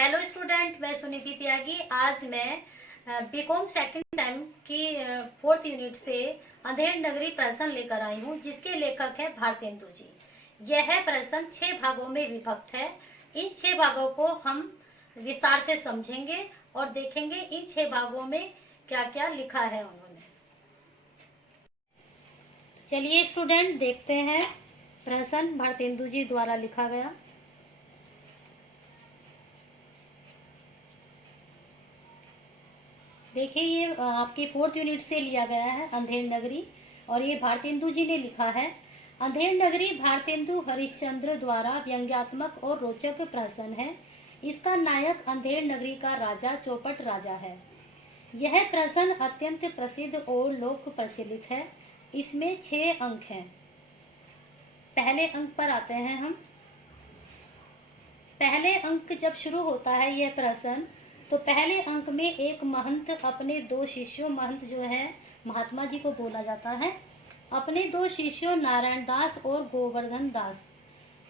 Hello student, मैं सुनीति त्यागी। आज मैं बीकॉम सेकंड टाइम की फोर्थ यूनिट से अंधेर नगरी प्रश्न लेकर आई हूँ, जिसके लेखक है भारतेंदु जी। यह प्रश्न 6 भागों में विभक्त है। इन 6 भागों को हम विस्तार से समझेंगे और देखेंगे इन 6 भागों में क्या क्या लिखा है उन्होंने। चलिए स्टूडेंट, देखते हैं प्रश्न भारतेंदु जी द्वारा लिखा गया। देखिए, ये आपके फोर्थ यूनिट से लिया गया है, अंधेर नगरी, और ये भारतेंदु जी ने लिखा है। अंधेर नगरी भारतेंदु हरिश्चंद्र द्वारा व्यंग्यात्मक और रोचक प्रश्न है। इसका नायक अंधेर नगरी का राजा चौपट राजा है। यह प्रश्न अत्यंत प्रसिद्ध और लोक प्रचलित है। इसमें 6 अंक हैं। पहले अंक पर आते हैं हम। पहले अंक जब शुरू होता है यह प्रश्न, तो पहले अंक में एक महंत अपने 2 शिष्यों, महंत जो है महात्मा जी को बोला जाता है, अपने 2 शिष्यों नारायण दास और गोवर्धन दास,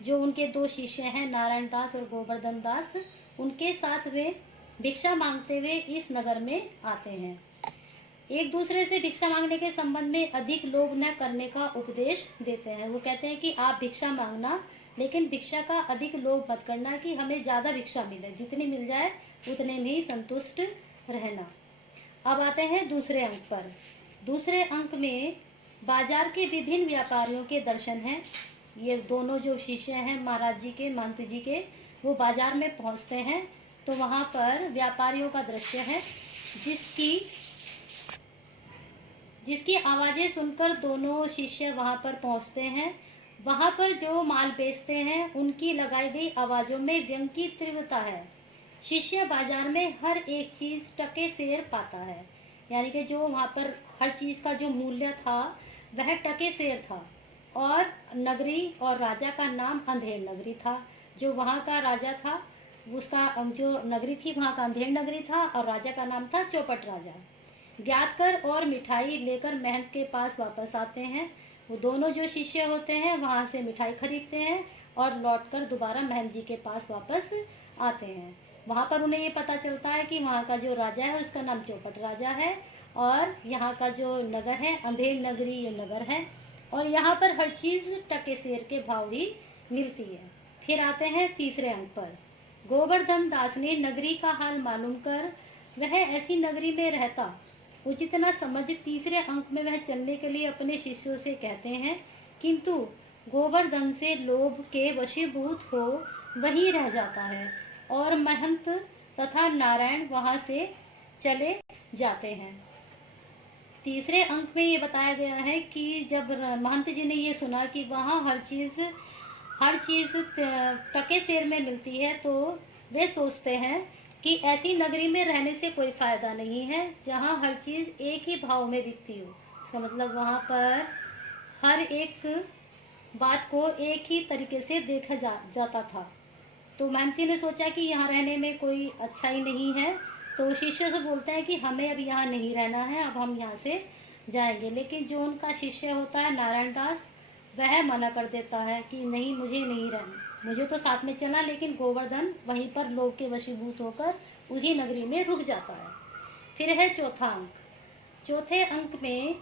जो उनके 2 शिष्य हैं नारायण दास और गोवर्धन दास, उनके साथ वे भिक्षा मांगते हुए इस नगर में आते हैं। एक दूसरे से भिक्षा मांगने के संबंध में अधिक लोभ न करने का उपदेश देते हैं। वो कहते हैं कि आप भिक्षा मांगना, लेकिन भिक्षा का अधिक लोभ मत करना कि हमें ज्यादा भिक्षा मिले, जितनी मिल जाए उतने में ही संतुष्ट रहना। अब आते हैं दूसरे अंक पर। दूसरे अंक में बाजार के विभिन्न व्यापारियों के दर्शन हैं। ये दोनों जो शिष्य हैं महाराज जी के, महंत जी के, वो बाजार में पहुंचते हैं, तो वहां पर व्यापारियों का दृश्य है, जिसकी आवाजें सुनकर दोनों शिष्य वहां पर पहुंचते हैं। वहां पर जो माल बेचते हैं उनकी लगाई गई आवाजों में व्यंग की तीव्रता है। शिष्य बाजार में हर एक चीज टके सेर पाता है, यानी कि जो वहां पर हर चीज का जो मूल्य था वह टके सेर था। और नगरी और राजा का नाम अंधेर नगरी था। जो वहां का राजा था उसका, जो नगरी थी वहां का अंधेर नगरी था, और राजा का नाम था चौपट राजा। ज्ञात कर और मिठाई लेकर महंत के पास वापस आते हैं। वो दोनों जो शिष्य होते हैं वहां से मिठाई खरीदते हैं और लौटकर दोबारा महंत जी के पास वापस आते हैं। वहां पर उन्हें ये पता चलता है कि वहां का जो राजा है उसका नाम चौपट राजा है, और यहाँ का जो नगर है अंधेर नगरी ये नगर है, और यहाँ पर हर चीज टके सेर के भाव ही मिलती है। फिर आते हैं तीसरे अंक पर। गोवर्धन दास ने नगरी का हाल मालूम कर वह ऐसी नगरी में रहता उचित न समझ तीसरे अंक में वह चलने के लिए अपने शिष्यों से कहते हैं, किंतु गोवर्धन से लोभ के वशीभूत हो वहीं रह जाता है, और महंत तथा नारायण वहां से चले जाते हैं। तीसरे अंक में ये बताया गया है कि जब महंत जी ने ये सुना कि वहां हर चीज टके सेर में मिलती है, तो वे सोचते हैं कि ऐसी नगरी में रहने से कोई फायदा नहीं है जहां हर चीज एक ही भाव में बिकती हो। इसका मतलब वहां पर हर एक बात को एक ही तरीके से देखा जाता था। तो महंत जी ने सोचा कि यहाँ रहने में कोई अच्छा ही नहीं है, तो शिष्य से बोलते हैं कि हमें अब यहाँ नहीं रहना है, अब हम यहाँ से जाएंगे। लेकिन जो उनका शिष्य होता है नारायण दास, वह मना कर देता है कि नहीं, मुझे नहीं रहना, मुझे तो साथ में चला, लेकिन गोवर्धन वहीं पर लोभ के वशीभूत होकर उसी नगरी में रुक जाता है। फिर है चौथा अंक। चौथे अंक में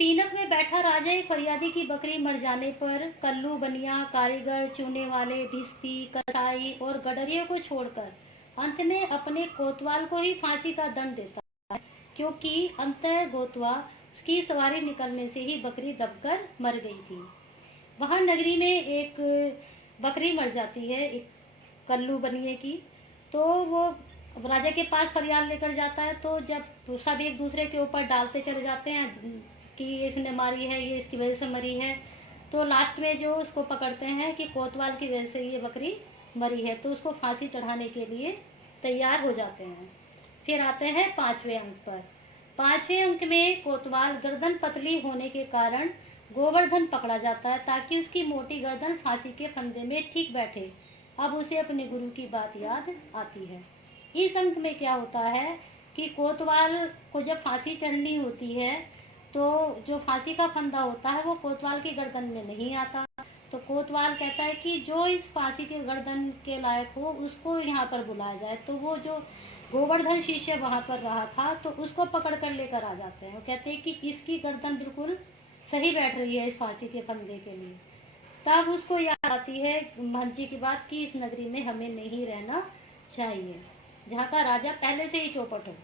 पीनक में बैठा राजा एक फरियादी की बकरी मर जाने पर कल्लू, बनिया, कारीगर, चूने वाले, भिस्ती, कसाई और गडरियों को छोड़कर अंत में अपने कोतवाल को ही फांसी का दंड देता है, क्योंकि अंतः गोतवा उसकी सवारी निकलने से ही बकरी दबकर मर गई थी। वहां नगरी में एक बकरी मर जाती है, एक कल्लू बनिए की, तो वो राजा के पास फरियाद लेकर जाता है। तो जब सब एक दूसरे के ऊपर डालते चले जाते हैं कि इसने मारी है, ये इसकी वजह से मरी है, तो लास्ट में जो उसको पकड़ते हैं कि कोतवाल की वजह से ये बकरी मरी है, तो उसको फांसी चढ़ाने के लिए तैयार हो जाते हैं। फिर आते हैं 5वें अंक पर। 5वें अंक में कोतवाल गर्दन पतली होने के कारण गोवर्धन पकड़ा जाता है, ताकि उसकी मोटी गर्दन फांसी के फंदे में ठीक बैठे। अब उसे अपने गुरु की बात याद आती है। इस अंक में क्या होता है कि कोतवाल को जब फांसी चढ़नी होती है, तो जो फांसी का फंदा होता है वो कोतवाल की गर्दन में नहीं आता, तो कोतवाल कहता है कि जो इस फांसी के गर्दन के लायक हो उसको यहाँ पर बुलाया जाए। तो वो जो गोवर्धन शिष्य वहां पर रहा था तो उसको पकड़ कर लेकर आ जाते हैं। वो कहते हैं कि इसकी गर्दन बिल्कुल सही बैठ रही है इस फांसी के फंदे के लिए। तब उसको याद आती है महंत जी की बात कि इस नगरी में हमें नहीं रहना चाहिए, जहाँ का राजा पहले से ही चौपट हो।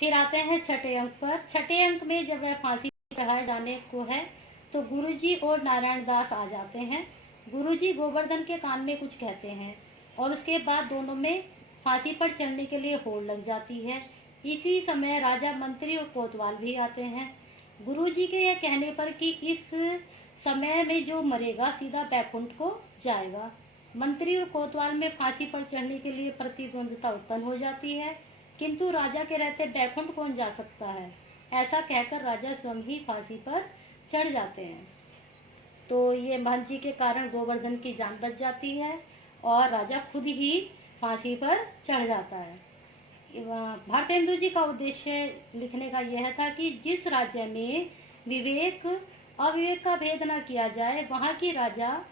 फिर आते हैं छठे अंक पर। छठे अंक में जब वह फांसी चढ़ाए जाने को है तो गुरुजी और नारायण दास आ जाते हैं। गुरुजी गोवर्धन के कान में कुछ कहते हैं और उसके बाद दोनों में फांसी पर चढ़ने के लिए होड़ लग जाती है। इसी समय राजा, मंत्री और कोतवाल भी आते हैं। गुरुजी के यह कहने पर कि इस समय में जो मरेगा सीधा बैकुंठ को जाएगा। मंत्री और कोतवाल में फांसी पर चढ़ने के लिए प्रतिद्वंद्विता उत्पन्न हो जाती है, किंतु राजा के रहते बैकुंठ कौन जा सकता है, ऐसा कहकर राजा स्वयं ही फांसी पर चढ़ जाते हैं। तो ये महंत जी के कारण गोवर्धन की जान बच जाती है और राजा खुद ही फांसी पर चढ़ जाता है। भारतेंदु जी का उद्देश्य लिखने का यह था कि जिस राज्य में विवेक अविवेक का भेद न किया जाए वहाँ की राजा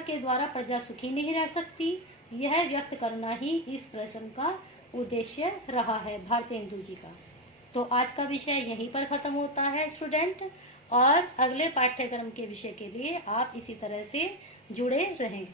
के द्वारा प्रजा सुखी नहीं रह सकती। यह व्यक्त करना ही इस प्रश्न का उद्देश्य रहा है भारतेंदु जी का। तो आज का विषय यहीं पर खत्म होता है स्टूडेंट, और अगले पाठ्यक्रम के विषय के लिए आप इसी तरह से जुड़े रहें।